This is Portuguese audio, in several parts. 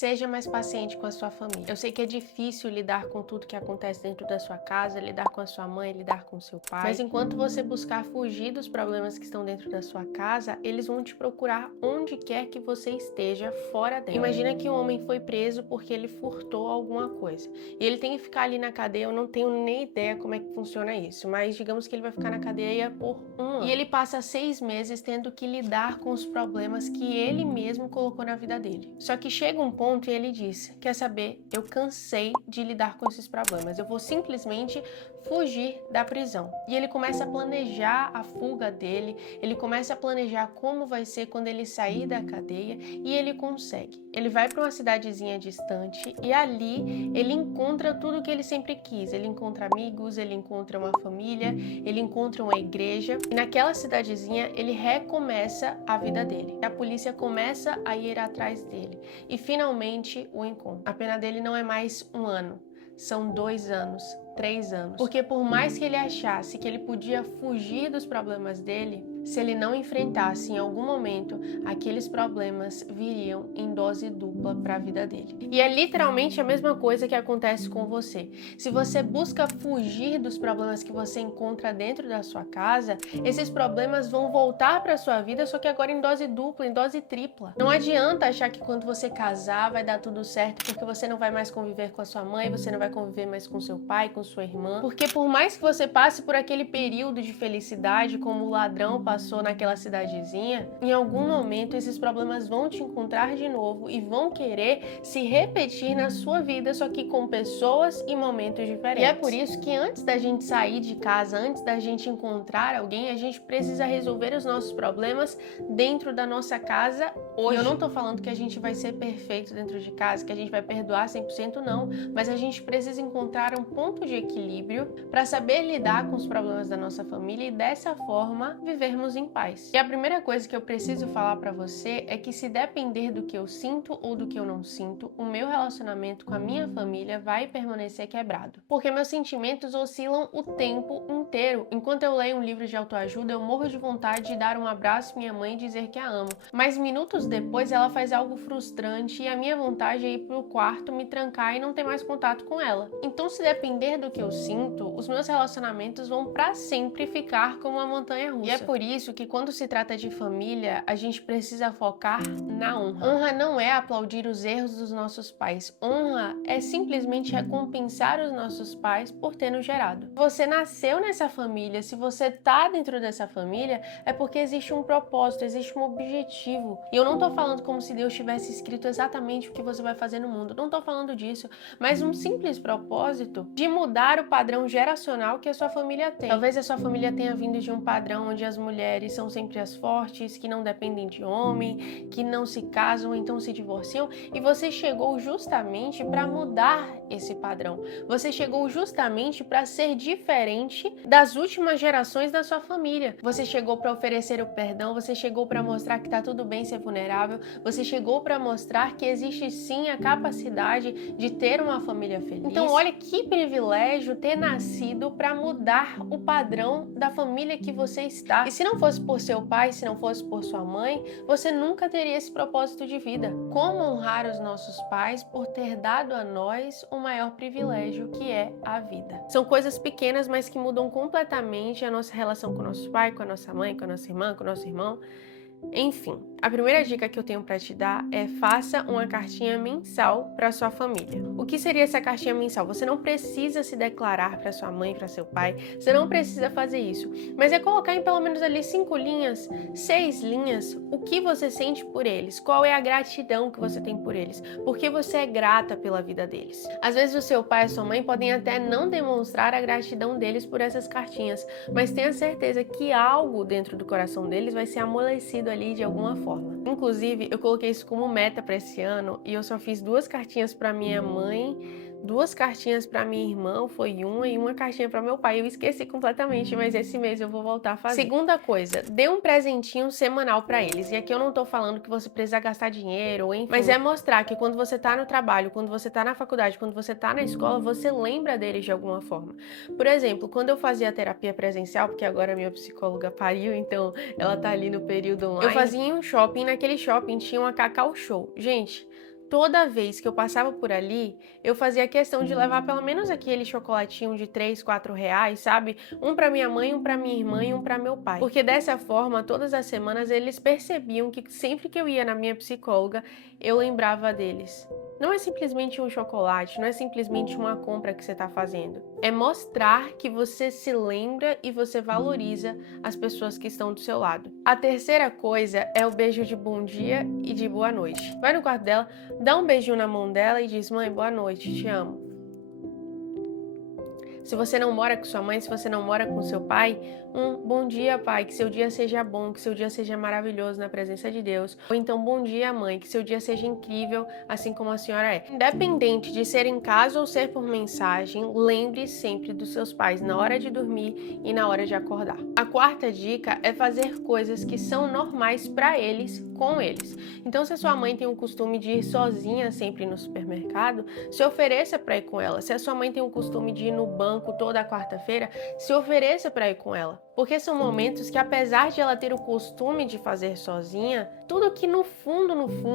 Seja mais paciente com a sua família. Eu sei que é difícil lidar com tudo que acontece dentro da sua casa, lidar com a sua mãe, lidar com o seu pai. Mas enquanto você buscar fugir dos problemas que estão dentro da sua casa, eles vão te procurar onde quer que você esteja fora dela. Imagina que um homem foi preso porque ele furtou alguma coisa. E ele tem que ficar ali na cadeia, eu não tenho nem ideia como é que funciona isso, mas digamos que ele vai ficar na cadeia por um ano. E ele passa 6 meses tendo que lidar com os problemas que ele mesmo colocou na vida dele. Só que chega um ponto e ele diz, quer saber, eu cansei de lidar com esses problemas, eu vou simplesmente fugir da prisão. E ele começa a planejar a fuga dele, ele começa a planejar como vai ser quando ele sair da cadeia e ele consegue. Ele vai para uma cidadezinha distante e ali ele encontra tudo o que ele sempre quis. Ele encontra amigos, ele encontra uma família, ele encontra uma igreja e naquela cidadezinha ele recomeça a vida dele. A polícia começa a ir atrás dele e finalmente o encontra. A pena dele não é mais 1 ano, são 2 anos. 3 anos. Porque por mais que ele achasse que ele podia fugir dos problemas dele, se ele não enfrentasse em algum momento, aqueles problemas viriam em dose dupla para a vida dele. E é literalmente a mesma coisa que acontece com você. Se você busca fugir dos problemas que você encontra dentro da sua casa, esses problemas vão voltar para a sua vida, só que agora em dose dupla, em dose tripla. Não adianta achar que quando você casar vai dar tudo certo, porque você não vai mais conviver com a sua mãe, você não vai conviver mais com seu pai, com sua irmã, porque por mais que você passe por aquele período de felicidade, como o ladrão passou naquela cidadezinha, em algum momento esses problemas vão te encontrar de novo e vão querer se repetir na sua vida, só que com pessoas e momentos diferentes. E é por isso que antes da gente sair de casa, antes da gente encontrar alguém, a gente precisa resolver os nossos problemas dentro da nossa casa hoje. E eu não tô falando que a gente vai ser perfeito dentro de casa, que a gente vai perdoar 100%, não, mas a gente precisa encontrar um ponto de equilíbrio para saber lidar com os problemas da nossa família e dessa forma vivermos em paz. E a primeira coisa que eu preciso falar para você é que se depender do que eu sinto ou do que eu não sinto, o meu relacionamento com a minha família vai permanecer quebrado. Porque meus sentimentos oscilam o tempo inteiro. Enquanto eu leio um livro de autoajuda, eu morro de vontade de dar um abraço à minha mãe e dizer que a amo. Mas minutos depois ela faz algo frustrante e a minha vontade é ir pro quarto, me trancar e não ter mais contato com ela. Então, se depender do que eu sinto, os meus relacionamentos vão para sempre ficar como uma montanha russa. E é por isso que quando se trata de família, a gente precisa focar na honra. Honra não é aplaudir os erros dos nossos pais. Honra é simplesmente recompensar os nossos pais por ter nos gerado. Você nasceu nessa família, se você tá dentro dessa família, é porque existe um propósito, existe um objetivo. E eu não tô falando como se Deus tivesse escrito exatamente o que você vai fazer no mundo. Não tô falando disso, mas um simples propósito de mudar o padrão geracional que a sua família tem. Talvez a sua família tenha vindo de um padrão onde as mulheres são sempre as fortes, que não dependem de homem, que não se casam, então se divorciam, e você chegou justamente para mudar esse padrão. Você chegou justamente para ser diferente das últimas gerações da sua família. Você chegou para oferecer o perdão, você chegou para mostrar que tá tudo bem ser vulnerável, você chegou para mostrar que existe sim a capacidade de ter uma família feliz. Então, olha que privilégio ter nascido para mudar o padrão da família que você está. E se não fosse por seu pai, se não fosse por sua mãe, você nunca teria esse propósito de vida. Como honrar os nossos pais por ter dado a nós o maior privilégio, que é a vida. São coisas pequenas, mas que mudam completamente a nossa relação com o nosso pai, com a nossa mãe, com a nossa irmã, com o nosso irmão. Enfim, a primeira dica que eu tenho para te dar é faça uma cartinha mensal para sua família. O que seria essa cartinha mensal? Você não precisa se declarar para sua mãe, para seu pai, você não precisa fazer isso, mas é colocar em pelo menos ali 5 linhas, 6 linhas, o que você sente por eles, qual é a gratidão que você tem por eles, porque você é grata pela vida deles. Às vezes o seu pai e a sua mãe podem até não demonstrar a gratidão deles por essas cartinhas, mas tenha certeza que algo dentro do coração deles vai ser amolecido ali de alguma forma. Inclusive, eu coloquei isso como meta para esse ano e eu só fiz 2 cartinhas para minha mãe, 2 cartinhas para minha irmã, foi uma, e uma cartinha para meu pai. Eu esqueci completamente, mas esse mês eu vou voltar a fazer. Segunda coisa, dê um presentinho semanal para eles. E aqui eu não tô falando que você precisa gastar dinheiro, ou enfim, mas é mostrar que quando você tá no trabalho, quando você tá na faculdade, quando você tá na escola, você lembra deles de alguma forma. Por exemplo, quando eu fazia a terapia presencial, porque agora a minha psicóloga pariu, então ela tá ali no período online, eu fazia em um shopping, naquele shopping tinha uma Cacau Show. Gente, toda vez que eu passava por ali, eu fazia questão de levar pelo menos aquele chocolatinho de 3, 4 reais, sabe? Um para minha mãe, um para minha irmã e um para meu pai. Porque dessa forma, todas as semanas eles percebiam que sempre que eu ia na minha psicóloga, eu lembrava deles. Não é simplesmente um chocolate, não é simplesmente uma compra que você está fazendo. É mostrar que você se lembra e você valoriza as pessoas que estão do seu lado. A terceira coisa é o beijo de bom dia e de boa noite. Vai no quarto dela, dá um beijinho na mão dela e diz: mãe, boa noite, te amo. Se você não mora com sua mãe, se você não mora com seu pai, bom dia, pai, que seu dia seja bom, que seu dia seja maravilhoso na presença de Deus. Ou então, bom dia, mãe, que seu dia seja incrível, assim como a senhora é. Independente de ser em casa ou ser por mensagem, lembre sempre dos seus pais na hora de dormir e na hora de acordar. A quarta dica é fazer coisas que são normais para eles, com eles. Então, se a sua mãe tem o costume de ir sozinha sempre no supermercado, se ofereça para ir com ela. Se a sua mãe tem o costume de ir no banco toda quarta-feira, se ofereça para ir com ela. Porque são momentos que, apesar de ela ter o costume de fazer sozinha, tudo que no fundo,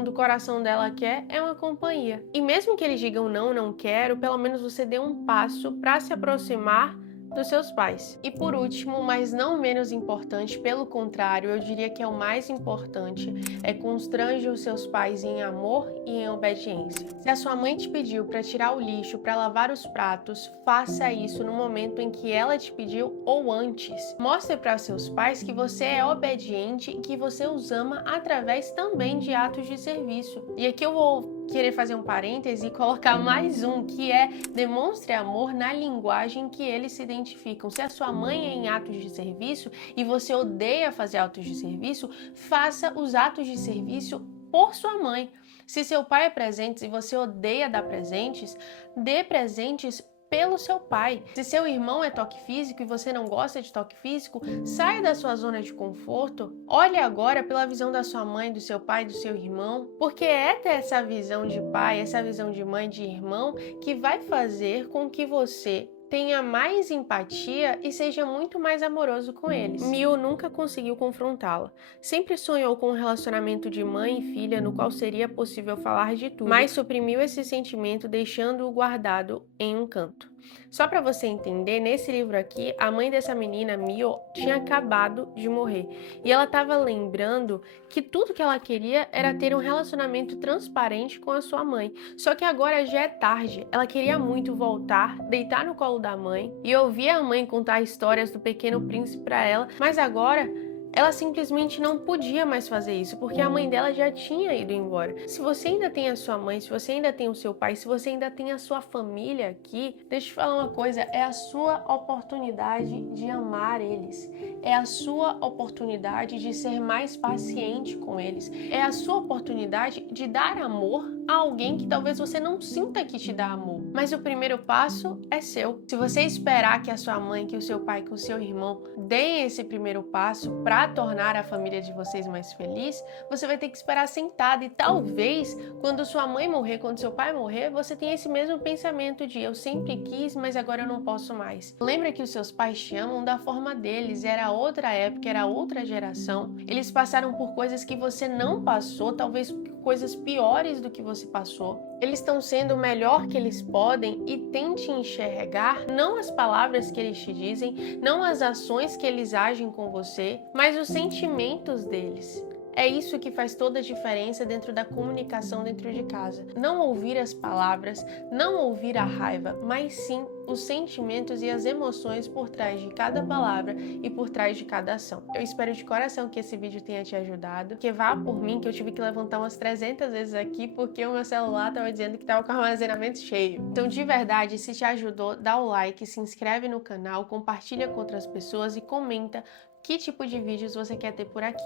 o coração dela quer é uma companhia. E mesmo que eles digam não quero, pelo menos você dê um passo para se aproximar dos seus pais. E por último, mas não menos importante, pelo contrário, eu diria que é o mais importante, é constrange os seus pais em amor e em obediência. Se a sua mãe te pediu para tirar o lixo, para lavar os pratos, faça isso no momento em que ela te pediu ou antes. Mostre para seus pais que você é obediente e que você os ama através também de atos de serviço. E aqui eu vou querer fazer um parêntese e colocar mais um, que é demonstre amor na linguagem que eles se identificam. Se a sua mãe é em atos de serviço e você odeia fazer atos de serviço, faça os atos de serviço por sua mãe. Se seu pai é presente e você odeia dar presentes, dê presentes pelo seu pai. Se seu irmão é toque físico e você não gosta de toque físico, saia da sua zona de conforto. Olhe agora pela visão da sua mãe, do seu pai, do seu irmão, porque é ter essa visão de pai, essa visão de mãe, de irmão, que vai fazer com que você tenha mais empatia e seja muito mais amoroso com eles. Mio nunca conseguiu confrontá-la. Sempre sonhou com um relacionamento de mãe e filha no qual seria possível falar de tudo, mas suprimiu esse sentimento deixando-o guardado em um canto. Só para você entender, nesse livro aqui, a mãe dessa menina, Mio, tinha acabado de morrer. E ela estava lembrando que tudo que ela queria era ter um relacionamento transparente com a sua mãe. Só que agora já é tarde. Ela queria muito voltar, deitar no colo da mãe e ouvir a mãe contar histórias do Pequeno Príncipe para ela, mas agora ela simplesmente não podia mais fazer isso, porque a mãe dela já tinha ido embora. Se você ainda tem a sua mãe, se você ainda tem o seu pai, se você ainda tem a sua família aqui, deixa eu te falar uma coisa, é a sua oportunidade de amar eles. É a sua oportunidade de ser mais paciente com eles. É a sua oportunidade de dar amor a alguém que talvez você não sinta que te dá amor. Mas o primeiro passo é seu. Se você esperar que a sua mãe, que o seu pai, que o seu irmão deem esse primeiro passo para tornar a família de vocês mais feliz, você vai ter que esperar sentado e talvez quando sua mãe morrer, quando seu pai morrer, você tenha esse mesmo pensamento de eu sempre quis, mas agora eu não posso mais. Lembra que os seus pais te amam da forma deles, era outra época, era outra geração. Eles passaram por coisas que você não passou, talvez coisas piores do que você passou. Eles estão sendo o melhor que eles podem e tente enxergar não as palavras que eles te dizem, não as ações que eles agem com você, mas os sentimentos deles. É isso que faz toda a diferença dentro da comunicação dentro de casa. Não ouvir as palavras, não ouvir a raiva, mas sim os sentimentos e as emoções por trás de cada palavra e por trás de cada ação. Eu espero de coração que esse vídeo tenha te ajudado, que vá por mim, que eu tive que levantar umas 300 vezes aqui porque o meu celular estava dizendo que estava com o armazenamento cheio. Então, de verdade, se te ajudou, dá o like, se inscreve no canal, compartilha com outras pessoas e comenta que tipo de vídeos você quer ter por aqui.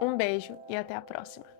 Um beijo e até a próxima!